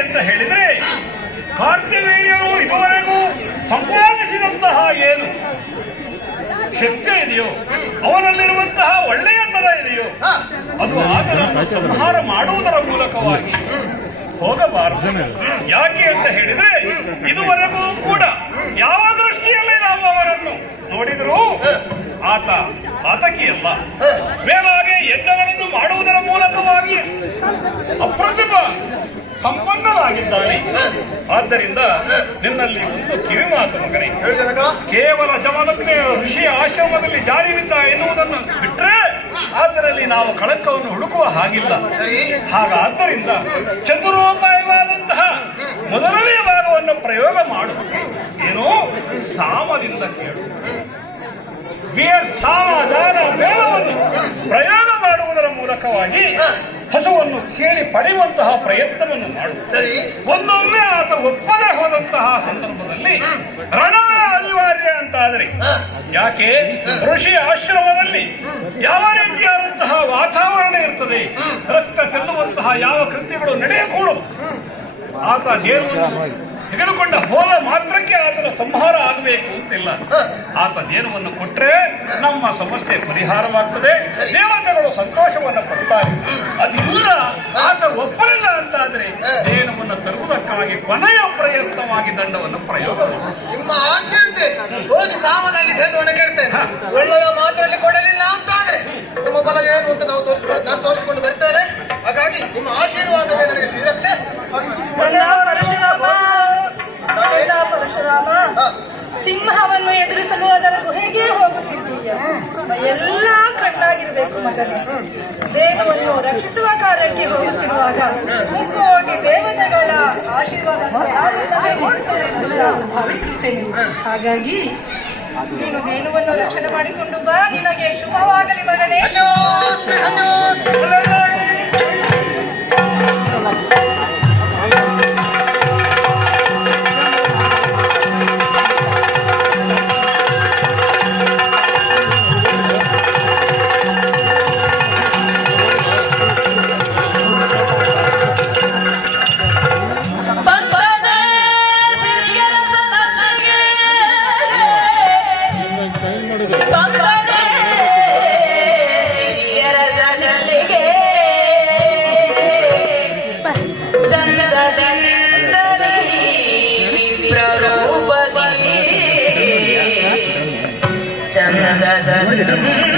ಅಂತ ಹೇಳಿದ್ರೆ ಕಾರ್ತಿವೀರ್ಯರು ಇದುವರೆಗೂ ಸಂಪಾದಿಸಿದಂತಹ ಏನು ಶಕ್ತಿ ಇದೆಯೋ ಅವನಲ್ಲಿರುವಂತಹ ಒಳ್ಳೆಯತನ ಇದೆಯೋ ಅದು ಆತನನ್ನು ಸಂಹಾರ ಮಾಡುವುದರ ಮೂಲಕವಾಗಿ ಹೋಗಬಾರದು. ಯಾಕೆ ಅಂತ ಹೇಳಿದ್ರೆ ಇದುವರೆಗೂ ಕೂಡ ಯಾವ ದೃಷ್ಟಿಯಲ್ಲಿ ನಾವು ಅವರನ್ನು ನೋಡಿದರೂ ಆತ ಆತಕಿಯಲ್ಲ. ಮೇಲಾಗೆ ಯಜ್ಞಗಳನ್ನು ಮಾಡುವುದರ ಮೂಲಕವಾಗಿ ಅಪ್ರತಿಭ ಸಂಪನ್ನನಾಗಿದ್ದಾನೆ. ಆದ್ದರಿಂದ ನಿನ್ನಲ್ಲಿ ಒಂದು ಕಿವಿ ಮಾತು ಮಗನೇ. ಕೇವಲ ಜಮದಗ್ನಿ ಋಷಿಯ ಆಶ್ರಮದಲ್ಲಿ ಜಾರಿ ಬಿದ್ದ ಎನ್ನುವುದನ್ನು ಬಿಟ್ಟರೆ ಅದರಲ್ಲಿ ನಾವು ಕಳಂಕವನ್ನು ಹುಡುಕುವ ಹಾಗಿಲ್ಲ. ಹಾಗ ಹಾಗಾದ್ದರಿಂದ ಚತುರೋಪಾಯವಾದಂತಹ ಮೊದಲನೆಯ ಭಾಗವನ್ನು ಪ್ರಯೋಗ ಮಾಡು. ಏನು ಸಾಮದಿಂದ ಕೇಳು. ಸಾಮ ದಾನ ಪ್ರಯೋಗ ಮೂಲಕವಾಗಿ ಹಸುವನ್ನು ಕೇಳಿ ಪಡೆಯುವಂತಹ ಪ್ರಯತ್ನವನ್ನು ಮಾಡು ಸರಿ. ಒಂದೊಮ್ಮೆ ಆತ ಒಪ್ಪದೆ ಹೋದಂತಹ ಸಂದರ್ಭದಲ್ಲಿ ರಣವೇ ಅನಿವಾರ್ಯ ಅಂತ ಆದರೆ ಯಾಕೆ? ಋಷಿ ಆಶ್ರಮದಲ್ಲಿ ಯಾವ ರೀತಿಯಾದಂತಹ ವಾತಾವರಣ ಇರ್ತದೆ? ರಕ್ತ ಚೆಲ್ಲುವಂತಹ ಯಾವ ಕೃತ್ಯಗಳು ನಡೆಯಕೂಡದು ಆತ ದೇವರನ್ನು ತೆಗೆದುಕೊಂಡ ಹೋದ ಮಾತ್ರಕ್ಕೆ ಆತನ ಸಂಹಾರ ಆಗಬೇಕು ಅಂತಿಲ್ಲ. ಆತ ದೇನವನ್ನು ಕೊಟ್ಟರೆ ನಮ್ಮ ಸಮಸ್ಯೆ ಪರಿಹಾರವಾಗ್ತದೆ. ದೇವತೆಗಳು ಸಂತೋಷವನ್ನು ಪಡ್ತಾರೆ. ಅದಿಲ್ಲ ಆತ ಒಪ್ಪಲಿಲ್ಲ ಅಂತಾದ್ರೆ ದೇನವನ್ನು ತರುವುದಕ್ಕಾಗಿ ಕೊನೆಯ ಪ್ರಯತ್ನವಾಗಿ ದಂಡವನ್ನು ಪ್ರಯೋಗ. ನಿಮ್ಮ ಆಜ್ಞೆಯಂತೆ ಹೋಗಿ ಸಾಮದಲ್ಲಿ ಭೇದವನ್ನು ಕೇಳ್ತೇನೆ ಒಳ್ಳೆಯ ಮಾತ್ರದಲ್ಲಿ ಕೊಡಲಿಲ್ಲ ಅಂತ ಆದ್ರೆ ನಿಮ್ಮ ಬಲ ಏನು ಅಂತ ನಾವು ತೋರಿಸ್ಕೊಂಡು ನಾನು ತೋರಿಸಿಕೊಂಡು ಬರ್ತೇನೆ ಹಾಗಾಗಿ ನಿಮ್ಮ ಆಶೀರ್ವಾದವೇ ಸಿಂಹವನ್ನು ಎದುರಿಸಲು ಅದರ ಗುಹೆಗೆ ಹೋಗುತ್ತಿದ್ದೀಯ. ಎಲ್ಲ ಕಣ್ಣಾಗಿರ್ಬೇಕು ಮಗನೇ. ದೇವವನ್ನು ರಕ್ಷಿಸುವ ಕಾರ್ಯಕ್ಕೆ ಹೋಗುತ್ತಿರುವಾಗ ಮುಕ್ಕೋಟಿ ದೇವತೆಗಳ ಆಶೀರ್ವಾದ ಭಾವಿಸಿರುತ್ತೇನೆ. ಹಾಗಾಗಿ ನೀನು ವೇಣುವನ್ನು ರಕ್ಷಣೆ ಮಾಡಿಕೊಂಡು ಬಾ. ನಿನಗೆ ಶುಭವಾಗಲಿ ಮಗನೇ. da da da